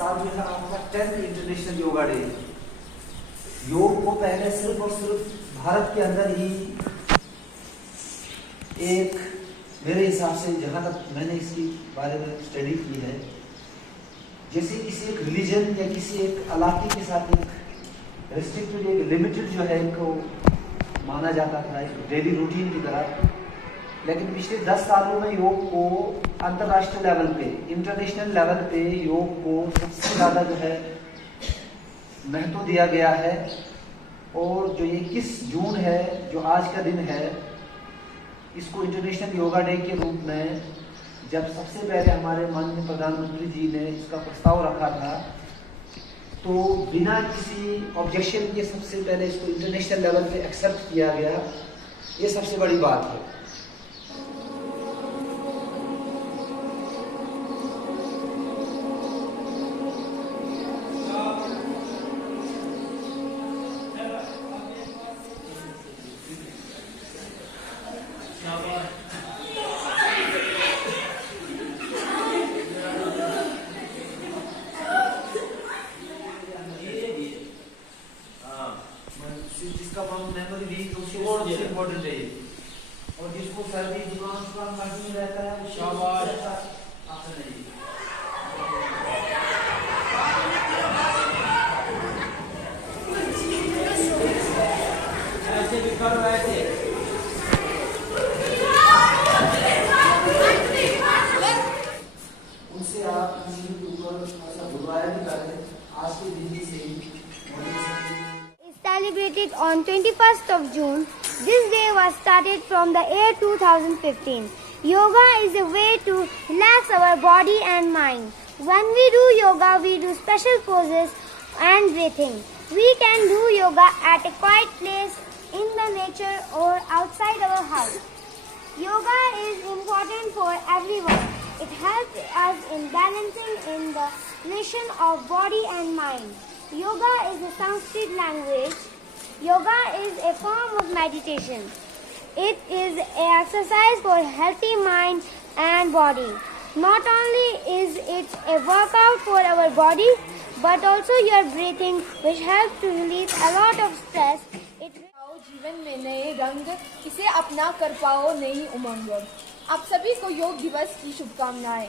साल जो है आपका 10th इंटरनेशनल योगा डे। योग को पहले सिर्फ और सिर्फ भारत के अंदर ही एक, मेरे हिसाब से जहाँ तक मैंने इसकी बारे में स्टडी की है, जैसे किसी एक रिलीजन या किसी एक इलाके के साथ एक रेस्ट्रिक्टेड, एक लिमिटेड जो है इनको माना जाता था, एक डेली रूटीन की तरह। लेकिन पिछले 10 सालों में योग को अंतर्राष्ट्रीय लेवल पे, इंटरनेशनल लेवल पे योग को सबसे ज़्यादा जो है महत्व दिया गया है। और जो 21 जून है, जो आज का दिन है, इसको इंटरनेशनल योगा डे के रूप में जब सबसे पहले हमारे माननीय प्रधानमंत्री जी ने इसका प्रस्ताव रखा था, तो बिना किसी ऑब्जेक्शन के सबसे पहले इसको इंटरनेशनल लेवल पे एक्सेप्ट किया गया। ये सबसे बड़ी बात है। जिसका मेमोरी वीक उससे इम्पोर्टेंट है, और जिसको सर्दी जुकाम कंटिन्यू रहता है वो शाबाश आसन है। ऐसे भी करो, ऐसे उनसे आप किसी के ऊपर ऐसा बुराया नहीं करें। आज के दिन से celebrated on 21st of June. This day was started from the year 2015. Yoga is a way to relax our body and mind. When we do yoga, we do special poses and breathing. We can do yoga at a quiet place, in the nature or outside our house. Yoga is important for everyone. It helps us in balancing in the relation of body and mind. Yoga is a Sanskrit language. Yoga is a form of meditation. It is an exercise for healthy mind and body. Not only is it a workout for our body, but also your breathing, which helps to release a lot of stress. जीवन में नए रंग, इसे अपना कर पाओ नई उमंग। आप सभी को योग दिवस की शुभकामनाएं।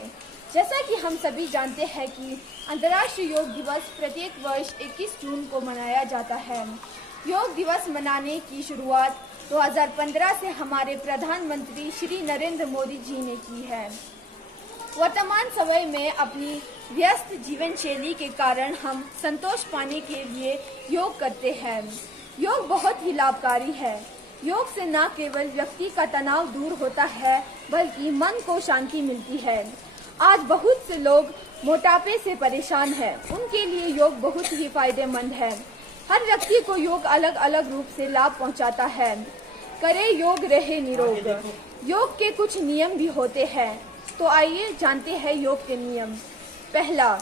जैसा कि हम सभी जानते हैं कि अंतर्राष्ट्रीय योग दिवस प्रत्येक वर्ष 21 जून को मनाया जाता है। योग दिवस मनाने की शुरुआत 2015 से हमारे प्रधानमंत्री श्री नरेंद्र मोदी जी ने की है। वर्तमान समय में अपनी व्यस्त जीवन शैली के कारण हम संतोष पाने के लिए योग करते हैं। योग बहुत ही लाभकारी है। योग से न केवल व्यक्ति का तनाव दूर होता है, बल्कि मन को शांति मिलती है। आज बहुत से लोग मोटापे से परेशान हैं, उनके लिए योग बहुत ही फायदेमंद है। हर व्यक्ति को योग अलग अलग रूप से लाभ पहुंचाता है। करे योग रहे निरोग। योग के कुछ नियम भी होते हैं, तो आइए जानते हैं योग के नियम। पहला,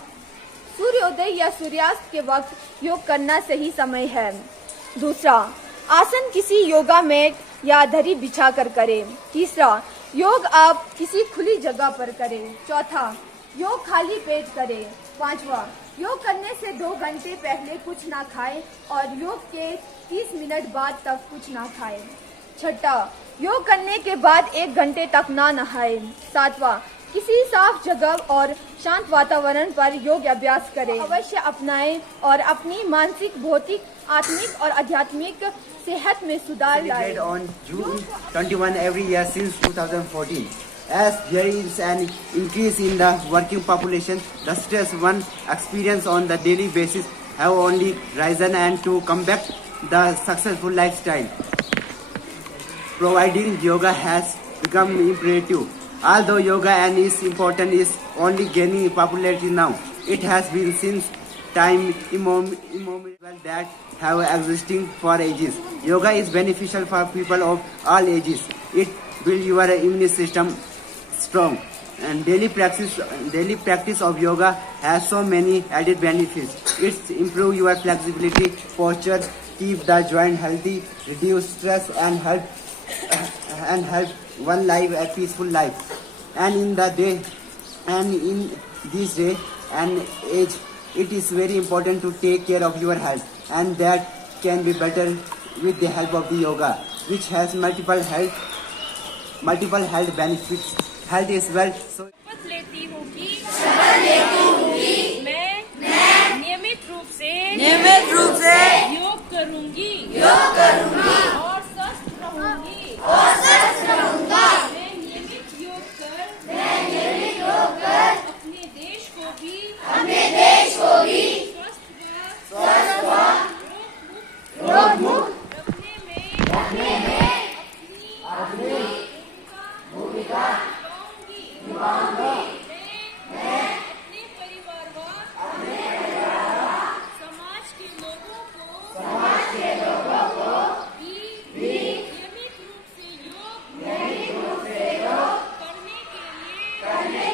सूर्योदय या सूर्यास्त के वक्त योग करना सही समय है। दूसरा, आसन किसी योगा मैट या दरी बिछा कर करें। तीसरा, योग आप किसी खुली जगह पर करें। चौथा, योग खाली पेट करें। पांचवा, योग करने से 2 घंटे पहले कुछ ना खाएं और योग के 30 मिनट बाद तक कुछ ना खाएं। छठा, योग करने के बाद 1 घंटे तक ना नहाएं। सातवां, किसी साफ जगह और शांत वातावरण पर योग अभ्यास करें। अवश्य अपनाएं और अपनी मानसिक, भौतिक, आत्मिक और आध्यात्मिक सेहत में सुधार लाएं। On June 21 every year since 2014. As there is an increase in the working population, the stress one experience on the daily basis have only risen, and to combat the successful lifestyle, providing yoga has become imperative. Although yoga and is important is only gaining popularity now, it has been since time immemorial that have existing for ages. Yoga is beneficial for people of all ages. It builds your immune system strong, and daily practice of yoga has so many added benefits. It improve your flexibility, posture, keep the joint healthy, reduce stress, and help one live a peaceful life. And in this day and age, It is very important to take care of your health, and that can be better with the help of the yoga, which has multiple health benefits. Health is wealth. So शपथ लेती हूँ कि मैं नियमित रूप से योग करूँगी और स्वस्थ रहूँगी। मैं नियमित योग कर अपने देश को भी स्वस्थ व रोग मुक्त रखने में अपनी भूमिका निभाऊंगी। मैं अपने परिवार व समाज के लोगों को भी नियमित रूप से योग करने के लिए